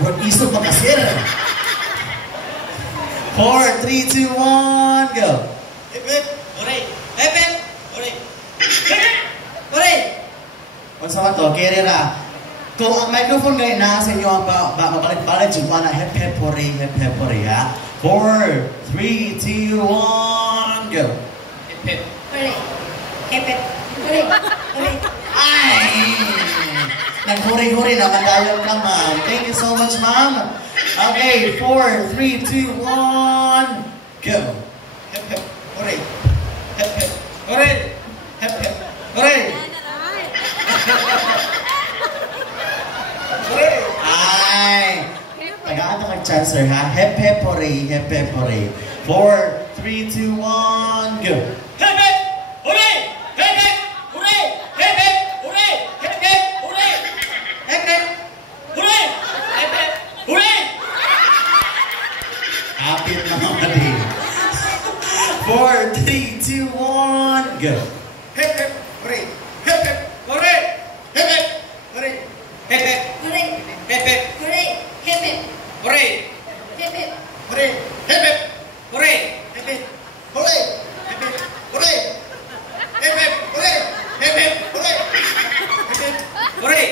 Isog makasir. 4, 3, 2, 1, go. Hip hip, hooray! Hip hip, hooray! Hip hip, hooray! Kung sa to, kerera. Kung ang microphone ngayon na sa inyo, mabalik-balik yung mga hip hip hooray, ha? 4, 3, 2, 1, go. Hip hip, hooray! Hip hip, hooray! Hooray! Ay! Nag-hooray-hooray naman tayo ka, ma'am. Thank you so much, ma'am. Okay, 4, 3, 2, 1, go. hip hip, hooray! Hip hip, hooray! Hip hip, hooray! Hooray! Ay! Tagaan na kag-chance, sir, ha? Hep, hep, hooray, hep, hep, hooray. 4, 3, 2, 1, go. Hip hip, hooray! Hip hip, hooray! Hip hip, hooray! Hip hip, hooray! Hip hip, hooray! Hip hip, hooray! Kapit na naman din. 4, 3, 2, 1, go. Hip hip, hooray! Hip hip, hooray! Hip hip, hooray! Hip hip, Hooray! hip hip, Hooray! Hip hip! hooray! Hip hip! Hooray! Hip hip, hooray! Hip hip, hooray! Hip hip, hooray! Hip hip, hooray! Hip hip, hooray! Hip hip, hooray!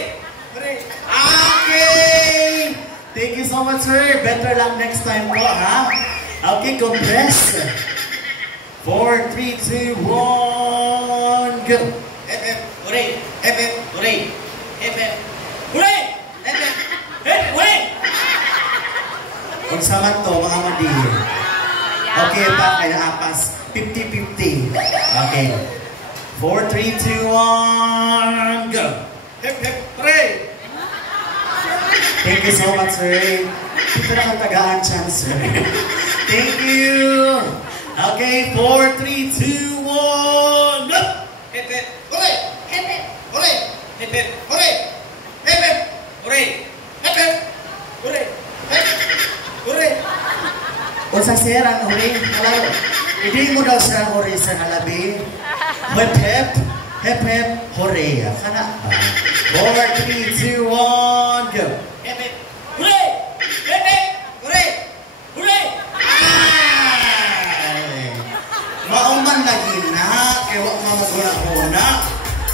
Hooray! Okay! Thank you so much, sir. Better lang next time po, ha? Okay, compress. 4, 3, 2, 1, go. Hip hip, hooray! Hip hip, hooray! Hip hip, hooray! Hip hip, hip, hooray! Kung saman to, mga madi. Okay, pa kayo apas. 50-50. Okay. 4, 3, 2, 1, go. Hip hip, hooray! Thank you so much, sir. Ito na kang tagaan chance, sir. Thank you. Okay, 4, 3, 2, 1, go. Hip hip, hooray! Hip hip! Hooray! Hip hip, hooray! Hip hip, hooray! Hip hip, hooray! Hip hip, hooray! Kung sa sir, ang huli, alam, hindi mo daw siya huli sa halabi. Hep, hep, hep, hep, hooray. Kana ba? 4, 3, 2, 1, go. Hip hip, hooray! Hip hip, hooray! Hooray! Ay! Mauman lagi na, kaya wak mamaguna-una.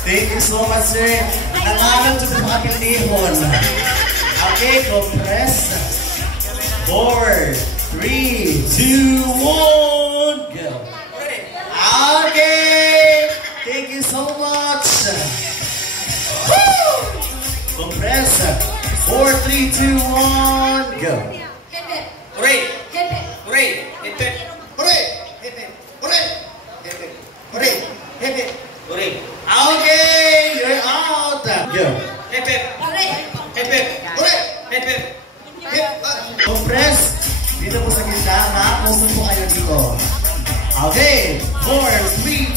Thank you so much, sir. Nangalan sa mga pilihon. Okay, compress. 4, 3, 2, 1, go. Hooray! Okay! Thank you so much. Woo! Compress. 4, 3, 2, 1, go. Hip hip! Hooray! Hip hip! Hooray! Hip hip, hooray! Hip hip, hooray! Hip hip, hooray! Hip hip, hooray! Okay, you're out. Go. Hip hip, Hooray! hip hip, hooray! Hip hip, hip Compress. Dito po sa gitna, ha? Puso po kayo dito. Okay. 4, 3,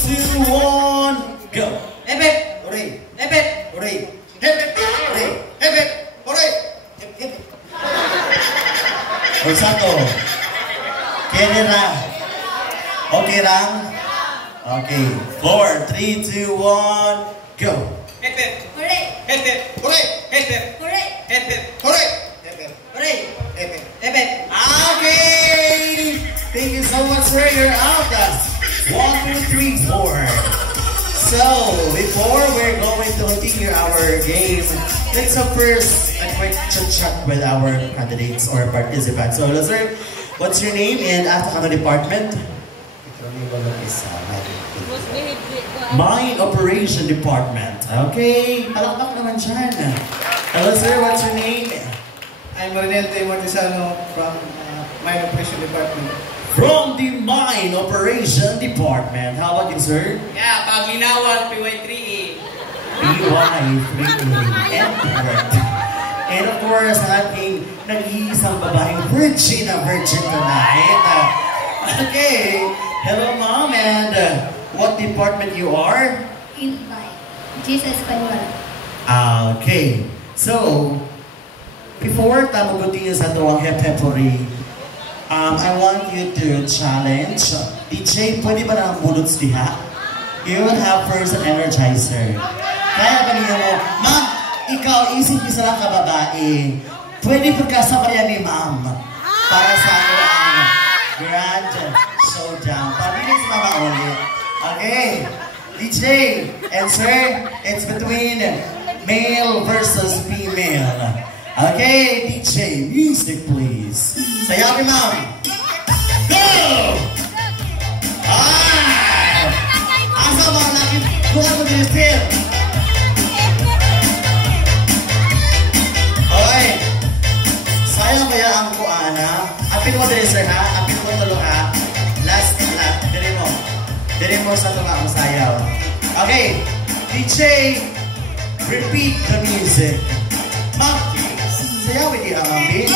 2, 1, go. Hip hip, Hooray. hip hip, Hooray. hip hip, hooray! Hip hip, hooray! Hip hip. Orsato. Kenera. Okay lang? Okay. 4, 3, 2, 1, go. Hip hip, Hooray! hip hip, hooray! Hip hip, Hooray! hip hip, hooray! Hip hip, hooray! Hip hip, hip hip. Okay. Thank you so much, sir. You're out. 1, 2, 3, 4. So, before we're going to continue our game, let's first a quick chat with our candidates or participants. So, sir, what's your name and at ano department? Mine Operation Department. Okay, palakpak naman dyan. Hello, sir, what's your name? I'm Marinel T. Mortisano from Mine Operation Department. From the Mine Operation Department. How about you, sir? Yeah, Paglinawan, PY3E. PY3A. And of course, ating nag-iisang babaeng virgin na virgin tonight. Okay. Hello, ma'am. And what department you are? Invite. Jesus Panuala. Okay. So, before tayo continue sa tuwang hep-hepori, I want you to challenge. DJ, pwede ba na ang bulots diha? You will have first an energizer. Kaya kanina mo, ma'am, ikaw, isip isa lang ka babae. Pwede pagkasabayan ni ma'am para sa ang grand showdown. Pabilis mama ulit. Okay. DJ and sir, it's between male versus female. Okay, DJ, music please. Sayaw ni ma'am. Go! Asa mga nakin? Bukan mo din feel. Okay. Sayang kaya ang kuana. Apin mo din sir ha? Apin mo tulo ha? Last. Dili mo sa tunga ang sayaw. Okay. DJ, repeat the music. Ma'am, sayaw hindi ang ambi.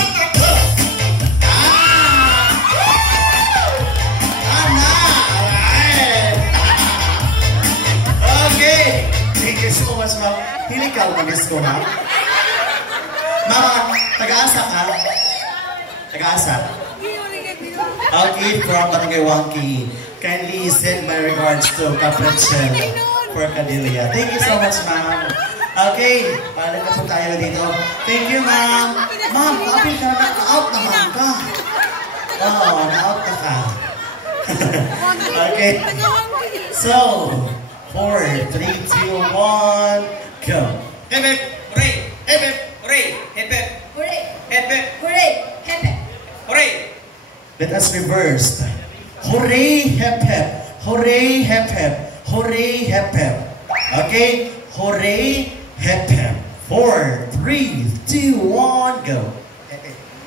Okay. Thank you so much, ma'am. Pili ka mag-disco, ha? Mama, taga-asa ka? Taga-asa? Okay, from Barangay Wangki. Kindly send my regards to Capricel for Cadilia. Thank you so much, ma'am. Okay, paalam na po tayo dito. Thank you, ma'am. Ma'am, kapil ka na, na-out naman ka. Oo, na-out ka ka. Okay. So, 4, 3, 2, 1, go. Hip hip, hooray! Hip hip, hooray! Hip hip, Hooray! hip hip, Hooray! Hip hip! hooray! Let us reverse. Hooray, hip hip. Hooray, hip hip. Hooray, hip hip. Okay? Hooray, hip hip. 4, 3, 2, 1, go.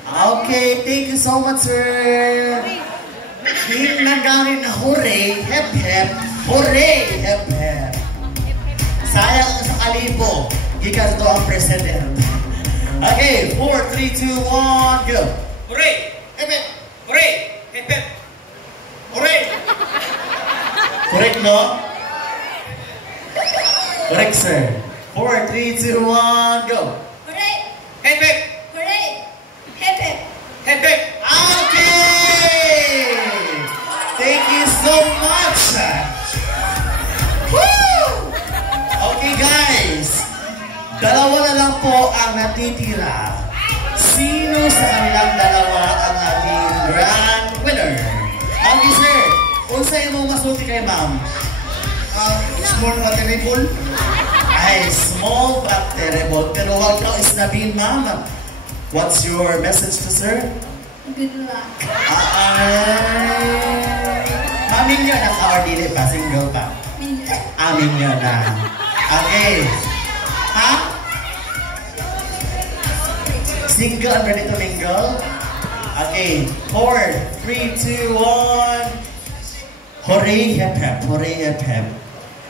Okay, thank you so much, sir. Hinagarin na hooray, hip hip. Hooray, hip hip. Sayang sa kalibo. Gikas to ang president. Okay, 4, 3, 2, 1, go. Hooray! Hip hip, hooray! Hip hip, hooray! Correct, no? Correct, sir. 4, 3, 2, 1, go. Hooray! Hip hip, Hooray! Hip hip! hip hip! Okay! Thank you so much! Woo! Okay, guys. Dalawa na lang po ang natitira. Sino sa kanilang dalawa ang ating grand winner? Okay, sir. Unsa imong masulti kay ma'am? Small but terrible. Ay, small but terrible. Pero huwag kang isnabin, ma'am. What's your message to sir? Good luck. Amin nyo na ka or dili pa? Single pa? Amin nyo na. Okay. Ha? Single and ready to mingle? Okay. 4, 3, 2, 1. Hooray, hep hep. Hooray, hep hep.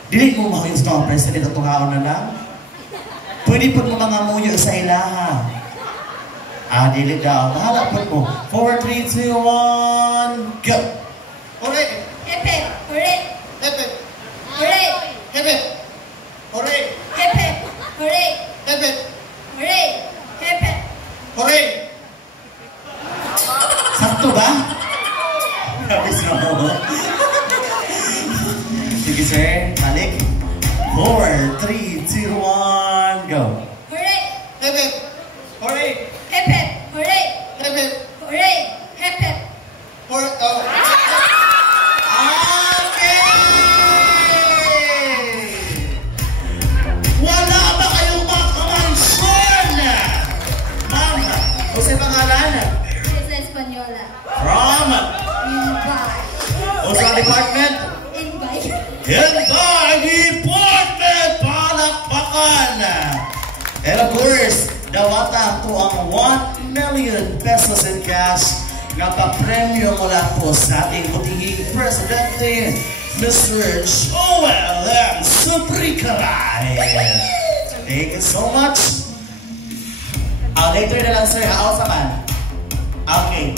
Dili mo ma-install ang president at tungaon na lang? Pwede po mo mga muyo sa ilaha. Dili daw. Mahala po mo. 4, 3, 2, 1, go! Hooray! Hip hip! Hooray! Hip hip! Hooray! Hip hip! Hooray! Hip hip! Hooray! Hip hip! Hooray! Hip hip! Hooray! Sakto ba? Habis mo. Sige sir, balik. 4, 3, 2, 1, go! Hooray! Hip hip! Hooray! Hip hip! Hooray! Hip hip! Hooray! Hip hip! Okay! Wala ba kayong mga kamansyon? Ma'am, o sa pangalan? This is Espanyola. From? Invite. O sa department? Invite. Invite Department! Palakpakan! And of course, dawata po ang 1 million pesos in cash nga pa-premyo mula po sa ating butinging presidente, Mr. Joel M. Supricaray. Thank you so much. Later na lang sir, haaw sa man. Okay.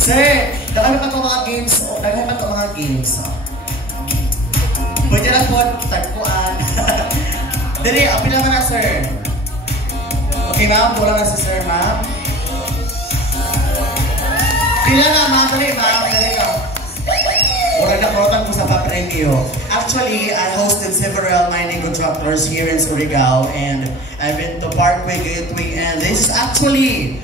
Sir, daghan pa itong mga games. Daghan pa itong mga games. Pwede lang po, tagpuan. Dali, apil naman na, sir. Okay, ma'am. Bulang na si sir, ma'am. Pila na, ma'am. Dali, ma'am. Dali ka. Murag na protan ko sa papremyo. actually, I hosted several mining contractors here in Surigao, and I've been to Parkway Gateway, and this is actually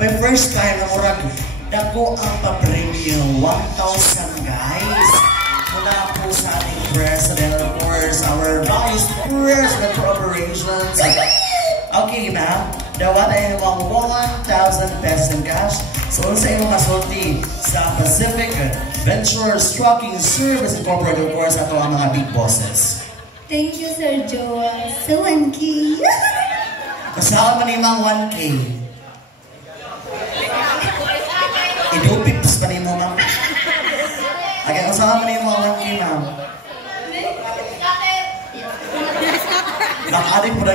my first time na murag dako ang pa-premium 1,000 guys. Mula po sa ating president, of course, our vice president for operations. Okay, ma'am. Dawat ay mga 1,000 pesos in cash. So, sa iyong masulti sa Pacific Ventures Trucking Service Incorporated, of course, ato ang mga big bosses. Thank you, Sir Joel. So, 1K. Kasama man yung mga 1K. Idupips pa rin mo, ma'am. Okay, kasama man yung mga 1K, ma'am. Nakalit po na